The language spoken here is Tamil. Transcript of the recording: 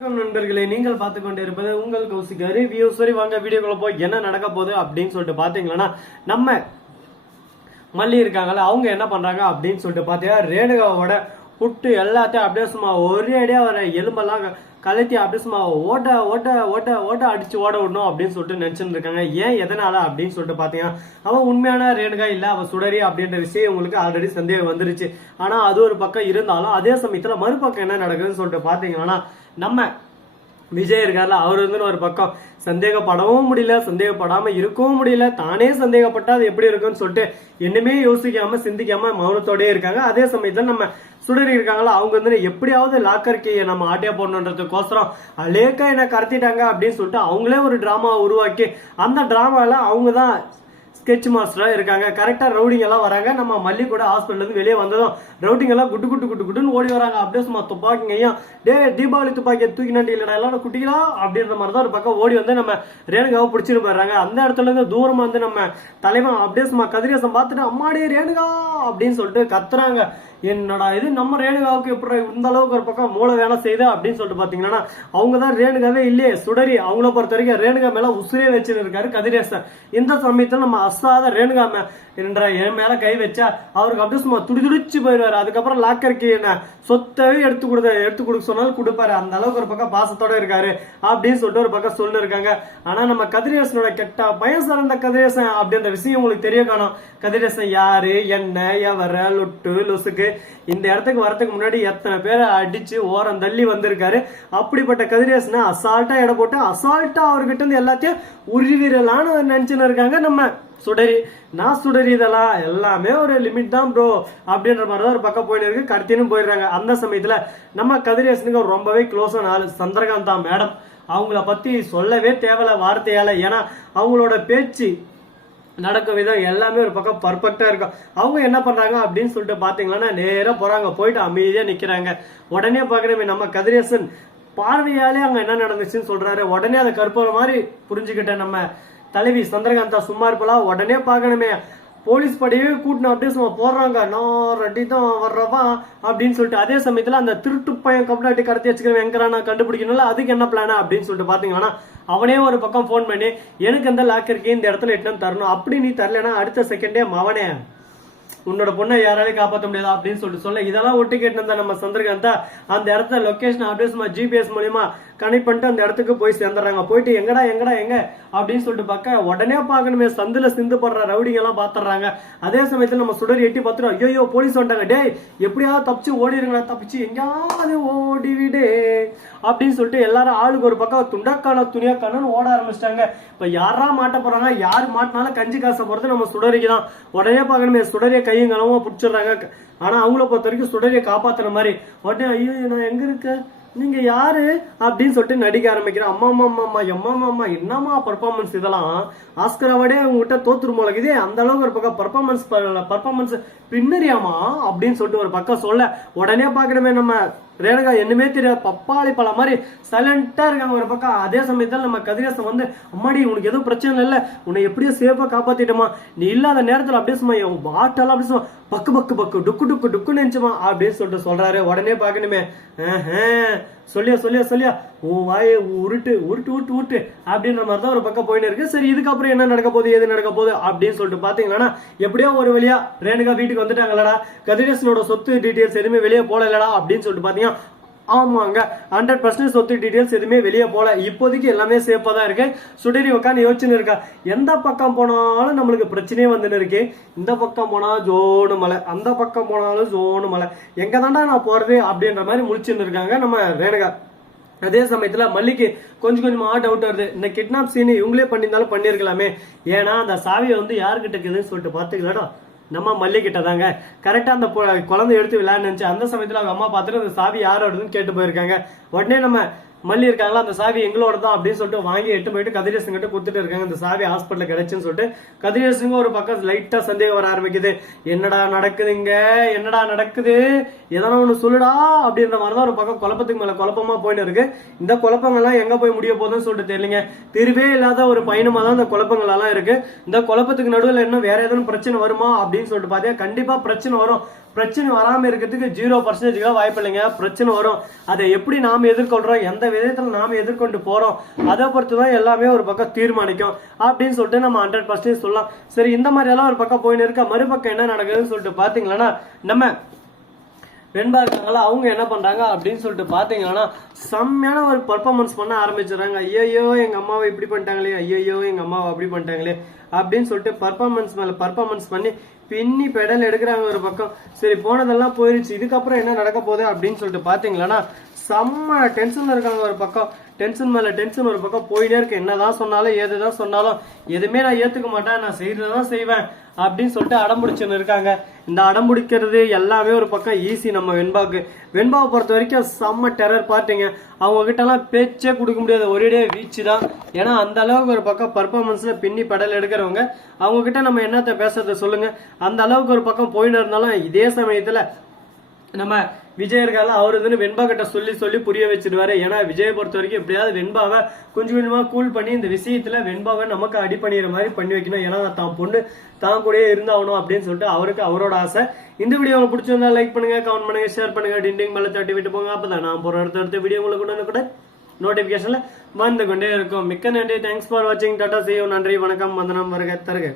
வணக்கம் நண்பர்களே நீங்கள் பார்த்து கொண்டு இருப்பது உங்கள் கௌசிக் ரிவ்யூ சரி வாங்க வீடியோக்குள்ள போய் என்ன நடக்க போகுது அப்படின்னு சொல்லிட்டு பாத்தீங்கன்னா நம்ம மல்லி இருக்காங்கல்ல அவங்க என்ன பண்றாங்க அப்படின்னு சொல்லிட்டு பாத்தீங்கன்னா ரேணுகாவோட புட்டு எல்லாத்தையும் அப்படியே சும்மா ஒரே அடியா வர எலும்பெல்லாம் கலட்டி அப்படியே சும்மா ஓட்ட ஓட்ட ஓட்ட ஓட்ட அடிச்சு ஓட விடணும் அப்படின்னு சொல்லிட்டு நினைச்சுட்டு இருக்காங்க ஏன் எதனால அப்படின்னு சொல்லிட்டு பாத்தீங்கன்னா அவன் உண்மையான ரேணுகா இல்ல அவன் சுடரி அப்படின்ற விஷயம் உங்களுக்கு ஆல்ரெடி சந்தேகம் வந்துருச்சு. ஆனா அது ஒரு பக்கம் இருந்தாலும் அதே சமயத்துல மறுபக்கம் என்ன நடக்குதுன்னு சொல்லிட்டு பாத்தீங்கன்னா நம்ம விஜய் இருக்கார்ல அவர் வந்து ஒரு பக்கம். சந்தேகப்படவும் முடியல சந்தேகப்படாம இருக்கவும் முடியல தானே சந்தேகப்பட்டா அது எப்படி இருக்கும்னு சொல்லிட்டு என்னமே யோசிக்காம சிந்திக்காம மௌனத்தோடயே இருக்காங்க. அதே சமயத்துல நம்ம சுடரி இருக்காங்களா அவங்க வந்து எப்படியாவது லாக்கர் கீயை நம்ம ஆட்டியா போடணுன்றதுக்கோசரம் லேக்கா என்ன கடத்திட்டாங்க அப்படின்னு சொல்லிட்டு அவங்களே ஒரு ட்ராமா உருவாக்கி அந்த டிராமால அவங்க தான் ஸ்கெட்ச் மாஸ்டராக இருக்காங்க. கரெக்டாக ரவுடிங் எல்லாம் வராங்க. நம்ம மல்லி கூட ஹாஸ்பிட்டலேருந்து வெளியே வந்ததும் ரவுடிங் எல்லாம் குட்டு குட்டு குட்டு குட்டுன்னு ஓடி வராங்க. அப்படியே சும்மா துப்பாக்கிங்கையும் டே தீபாவளி துப்பாக்கியை தூக்கி நட்டி இல்லடா எல்லாம் குட்டிகளா? அப்படின்ற மாதிரி தான் ஒரு பக்கம் ஓடி வந்து நம்ம ரேணுகாவை பிடிச்சிட்டு போயிடுறாங்க. அந்த இடத்துல இருந்து வந்து நம்ம தலைவன் அப்படியே சும்மா கதிரேசம் பார்த்துட்டு அம்மாடி ரேணுகா அப்படின்னு சொல்லிட்டு கத்துறாங்க. என்னடா இது? நம்ம ரேணுகாவுக்கு எப்படி இந்த அளவுக்கு ஒரு பக்கம் மூளை வேலை செய்யுது அப்படின்னு சொல்லிட்டு பாத்தீங்கன்னா அவங்க தான் ரேணுகாவே இல்லையே. சுடரி அவங்கள பொறுத்த வரைக்கும் ரேணுகா மேல உசுரே வச்சுன்னு இருக்காரு கதிரேசன். இந்த சமயத்தில் நம்ம அசாத ரேணுகா மே என்ற என் மேல கை வச்சா அவருக்கு அப்படியே சும்மா துடிதுடிச்சு போயிடுவாரு. அதுக்கப்புறம் லாக்கருக்கு என்ன சொத்தவே எடுத்து கொடுத்த எடுத்து கொடுக்க சொன்னாலும் கொடுப்பாரு. அந்த அளவுக்கு ஒரு பக்கம் பாசத்தோட இருக்காரு அப்படின்னு சொல்லிட்டு ஒரு பக்கம் சொல்லி இருக்காங்க ஆனா நம்ம கதிரேசனோட கெட்ட பயம் சார்ந்த கதிரேசன் அப்படின்ற விஷயம் உங்களுக்கு தெரிய காணும். கதிரேசன் யாரு என்ன எவர லொட்டு லொசுக்கு? இந்த இடத்துக்கு வரதுக்கு முன்னாடி எத்தனை பேரை அடிச்சு ஓரம் தள்ளி வந்திருக்காரு? அப்படிப்பட்ட கதிரேசனை அசால்ட்டா எடை போட்டு அசால்ட்டா அவர்கிட்ட இருந்து எல்லாத்தையும் உருவிரலான்னு நினைச்சுன்னு இருக்காங்க நம்ம சுடரி நான் சுடரி இதெல்லாம் எல்லாமே ஒரு லிமிட் தான் ப்ரோ அப்படின்ற மாதிரி தான் ஒரு பக்கம் போயிட்டு இருக்கு. கடத்தினும் போயிடுறாங்க. அந்த சமயத்துல நம்ம கதிரேசனுக்கு ரொம்பவே க்ளோஸான ஆள் சந்திரகாந்தா மேடம் அவங்கள பத்தி சொல்லவே தேவையில்ல வார்த்தையால. ஏன்னா அவங்களோட பேச்சு நடக்கும் விதம் எல்லாமே ஒரு பக்கம் பர்ஃபெக்டா இருக்கும். அவங்க என்ன பண்றாங்க அப்படின்னு சொல்லிட்டு பாத்தீங்கன்னா நேராக போறாங்க. போயிட்டு அமைதியா நிக்கிறாங்க. உடனே பாக்கணுமே நம்ம கதிரேசன் பார்வையாலே அங்க என்ன நடந்துச்சுன்னு சொல்றாரு. உடனே அதை கற்பூர மாதிரி புரிஞ்சுக்கிட்ட நம்ம தலைவி சந்திரகாந்தா சும்மா இருப்பலா? உடனே பார்க்கணுமே. போலீஸ் படையே கூட்டின அப்படியே சும்மா போடுறாங்க. நான் ரெடி தான் வர்றவா? அப்படின்னு சொல்லிட்டு அதே சமயத்தில் அந்த திருட்டு பையன் கம்ப்ளாட்டி கடத்தி வச்சுக்கிறவன் எங்கரா நான் கண்டுபிடிக்கணும்ல? அதுக்கு என்ன பிளானா அப்படின்னு சொல்லிட்டு பார்த்தீங்கன்னா அவனே ஒரு பக்கம் ஃபோன் பண்ணி எனக்கு அந்த லாக்கருக்கு இந்த இடத்துல எட்டு தரணும். அப்படி நீ தரலனா அடுத்த செகண்டே மவனே. உன்னோட பொண்ணை யாராலையும் காப்பாற்ற முடியாதா? அப்படின்னு சொல்லிட்டு சொல்ல இதெல்லாம் ஒட்டி கேட்டு நம்ம சந்திரகாந்தா அந்த இடத்த லொக்கேஷன் அப்படியே சும்மா ஜிபிஎஸ் மூலியமா கனெக்ட் பண்ணிட்டு அந்த இடத்துக்கு போய் சேர்ந்துடுறாங்க. போயிட்டு எங்கடா எங்கடா எங்க? அப்படின்னு சொல்லிட்டு பார்க்க உடனே பார்க்கணுமே சந்தில் சிந்து படுற ரவுடிங்க எல்லாம் பாத்துறாங்க அதே சமயத்துல நம்ம சுடர் எட்டி பார்த்துட்டோம். ஐயோ போலீஸ் வந்துட்டாங்க. டேய் எப்படியாவது தப்பிச்சு ஓடிடுங்களா தப்பிச்சு. எங்கேயாவது ஓடி விடு. அப்படின்னு சொல்லிட்டு எல்லாரும் ஆளுக்கு ஒரு பக்கம் துண்டக்கான துணியாக்கானு ஓட ஆரம்பிச்சிட்டாங்க. இப்ப யாரா மாட்ட போறாங்க? யார் மாட்டினாலும் கஞ்சி காசை பொறுத்து நம்ம சுடரிக்கு தான். உடனே பார்க்கணுமே சுடரிய கையும் களவும் பிடிச்சிடுறாங்க. ஆனா அவங்கள பொறுத்த வரைக்கும் சுடரியை காப்பாத்துற மாதிரி. உடனே ஐயோ நான் எங்க இருக்கேன் நீங்க யாரு அப்படின்னு சொல்லிட்டு நடிக்க ஆரம்பிக்கிறேன் அம்மா அம்மா அம்மா அம்மா எம்மா அம்மா அம்மா என்னம்மா பர்ஃபார்மன்ஸ் இதெல்லாம்? ஆஸ்கர் அவார்டே உங்ககிட்ட தோத்துரு போல இதே அந்த அளவுக்கு ஒரு பக்கம் பர்ஃபார்மன்ஸ் பர்ஃபார்மன்ஸ் பின்னறியாமா அப்படின்னு சொல்லிட்டு ஒரு பக்கம் சொல்ல உடனே பாக்கணுமே நம்ம ரேணுகா என்னமே தெரியாது. பப்பாளி பழம் மாதிரி சைலண்டா இருக்காங்க ஒரு பக்கம். அதே சமயத்துல நம்ம கதிரேசன் வந்து அம்மாடி உனக்கு எதுவும் பிரச்சனை இல்லை. உன்னை எப்படியோ சேஃபா காப்பாத்திட்டோமா நீ இல்லாத நேரத்துல அப்படியே சும்மா என் பாட்டெல்லாம் அப்படியே சும்மா பக்கு பக்கு பக்கு டுக்கு டுக்கு டுக்கு நினைச்சுமா அப்படின்னு சொல்லிட்டு சொல்றாரு. உடனே பாக்கணுமே சொல்லியா சொல்லியா சொல்லியா. உன் வாயை உருட்டு உருட்டு உருட்டு உருட்டு அப்படின்ற மாதிரி தான் ஒரு பக்கம் போயின்னு இருக்கு. சரி இதுக்கப்புறம் என்ன நடக்க போகுது எது நடக்க போகுது அப்படின்னு சொல்லிட்டு பாத்தீங்கன்னா எப்படியோ ஒரு வழியா ரேணுகா வீட்டுக்கு வந்துட்டாங்களடா கதிரேசனோட சொத்து டீடைல்ஸ் எதுவுமே வெளியே போகலடா அப்படின்னு சொல்லிட்டு பாத்தீங்கன்னா ஆமாங்க ஹண்ட்ரட் பர்சன்ட் சொத்து டீடைல்ஸ் எதுவுமே வெளியே போல இப்போதைக்கு எல்லாமே சேஃபா தான் இருக்கு. சுடரி உட்காந்து யோசிச்சுன்னு இருக்கா எந்த பக்கம் போனாலும் நம்மளுக்கு பிரச்சனையே வந்துன்னு இருக்கு. இந்த பக்கம் போனாலும் ஜோனு மலை அந்த பக்கம் போனாலும் ஜோனு மலை. எங்க தாண்டா நான் போறது அப்படின்ற மாதிரி முடிச்சுன்னு இருக்காங்க நம்ம ரேணுகா. அதே சமயத்துல மல்லிக்கு கொஞ்சம் கொஞ்சமா டவுட் வருது இந்த கிட்னாப் சீன் இவங்களே பண்ணியிருந்தாலும் பண்ணியிருக்கலாமே. ஏன்னா அந்த சாவியை வந்து யாருக்கிட்ட இருக்குதுன்னு சொல்லிட்டு பாத்துக்கலாடா நம்ம மல்லிகிட்ட தாங்க. கரெக்டா அந்த குழந்தை எடுத்து விளையாடுனுச்சு அந்த சமயத்துல அவங்க அம்மா பார்த்துட்டு அந்த சாவி யாரோடதுன்னு கேட்டு போயிருக்காங்க. உடனே நம்ம மல்லி இருக்காங்களா அந்த சாவி எங்களோட தான் அப்படின்னு சொல்லிட்டு வாங்கி எட்டு போயிட்டு கதிரேசன் கிட்ட கொடுத்துட்டு இருக்காங்க. இந்த சாவி ஹாஸ்பிட்டல் கிடைச்சுன்னு சொல்லிட்டு கதிரேசனுங்க ஒரு பக்கம் லைட்டா சந்தேகம் வர ஆரம்பிக்குது. என்னடா நடக்குதுங்க? என்னடா நடக்குது? எதனா ஒண்ணு சொல்லுடா அப்படின்ற மாதிரி தான் ஒரு பக்கம் குழப்பத்துக்கு மேல குழப்பமா போயிட்டு இருக்கு. இந்த குழப்பங்கள்லாம் எங்க போய் முடிய போகுதுன்னு சொல்லிட்டு தெரியலங்க. திருவே இல்லாத ஒரு பயணமா தான் இந்த குழப்பங்கள் எல்லாம் இருக்கு. இந்த குழப்பத்துக்கு நடுவில் இன்னும் வேற எதுவும் பிரச்சனை வருமா அப்படின்னு சொல்லிட்டு பார்த்தீங்கன்னா கண்டிப்பா பிரச்சனை வரும். பிரச்சனை வராமல் இருக்கிறதுக்கு ஜீரோ பர்சன்டேஜ்க்காக வாய்ப்பு இல்லைங்க. பிரச்சனை வரும். அதை எப்படி நாம எதிர்கொள்றோம்? எந்த விதத்துல நாம எதிர்கொண்டு போறோம்? அதை பொறுத்து தான் எல்லாமே ஒரு பக்கம் தீர்மானிக்கும். அப்படின்னு சொல்லிட்டு நம்ம ஹண்ட்ரட் பர்சன்டேஜ் சொல்லலாம். சரி இந்த மாதிரியெல்லாம் ஒரு பக்கம் போயின்னு இருக்க? மறுபக்கம் என்ன நடக்குதுன்னு சொல்லிட்டு பார்த்தீங்களன்னா நம்ம வெண்பா இருக்காங்களா? அவங்க என்ன பண்றாங்க அப்படின்னு சொல்லிட்டு பார்த்தீங்கன்னா செம்மையான ஒரு பர்ஃபார்மன்ஸ் பண்ண ஆரம்பிச்சிடுறாங்க. ஐயோ எங்க அம்மாவை இப்படி பண்ணிட்டாங்களே. ஐயோ எங்க அம்மாவை அப்படி பண்ணிட்டாங்களே அப்படின்னு சொல்லிட்டு பர்ஃபார்மன்ஸ் மேல பர்ஃபார்மன்ஸ் பண்ணி பின்னி பெடல் எடுக்கிறாங்க ஒரு பக்கம். சரி போனதெல்லாம் போயிருச்சு இதுக்கப்புறம் என்ன நடக்க போகுது அப்படின்னு சொல்லிட்டு பாத்தீங்களன்னா செம்ம டென்ஷன்ல இருக்காங்க ஒரு பக்கம். டென்ஷன் மேலே டென்ஷன் ஒரு பக்கம் போயிட்டே இருக்கு. என்னதான் சொன்னாலும் ஏதுதான் சொன்னாலும் எதுவுமே நான் ஏத்துக்க மாட்டேன். நான் செய்யறதான் செய்வேன் அப்படின்னு சொல்லிட்டு அடம்பிடிச்சுன்னு இருக்காங்க. இந்த அடம்பிடிக்கிறது எல்லாமே ஒரு பக்கம் ஈஸி நம்ம வெண்பாவுக்கு. வெண்பாவை பொறுத்த வரைக்கும் செம்ம டெரர் பார்ட்டிங்க. அவங்க கிட்ட எல்லாம் பேச்சே கொடுக்க முடியாது. ஒரேடியே வீச்சு தான். ஏன்னா அந்த அளவுக்கு ஒரு பக்கம் பர்ஃபார்மன்ஸ்ல பின்னி படல் எடுக்கிறவங்க. அவங்க கிட்ட நம்ம என்னத்த பேசுறத சொல்லுங்க. அந்த அளவுக்கு ஒரு பக்கம் போயின்னு இருந்தாலும் இதே சமயத்துல நம்ம விஜய் இருக்கால அவர் வந்து வெண்பா கிட்ட சொல்லி சொல்லி புரிய வச்சிருவாரு. ஏன்னா விஜயை பொறுத்த வரைக்கும் எப்படியாவது வெண்பாவை கொஞ்சம் கொஞ்சமா கூல் பண்ணி இந்த விஷயத்துல வெண்பாவை நமக்கு அடி பண்ணிடுற மாதிரி பண்ணி வைக்கணும். ஏன்னா தான் பொண்ணு தான் கூடயே இருந்தாகணும் அப்படின்னு சொல்லிட்டு அவருக்கு அவரோட ஆசை. இந்த வீடியோ உங்களுக்கு பிடிச்சிருந்தா லைக் பண்ணுங்க கமெண்ட் பண்ணுங்க ஷேர் பண்ணுங்க. டிண்டிங் மேல தட்டி விட்டு போங்க. அப்பதான் நான் போற அடுத்த அடுத்த வீடியோ உங்களுக்கு கூட கூட நோட்டிபிகேஷன்ல வந்து கொண்டே இருக்கும். மிக்க நன்றி. தேங்க்ஸ் ஃபார் வாட்சிங் டாட்டா செய்யும் நன்றி. வணக்கம். வந்தனம் வருக. தருக.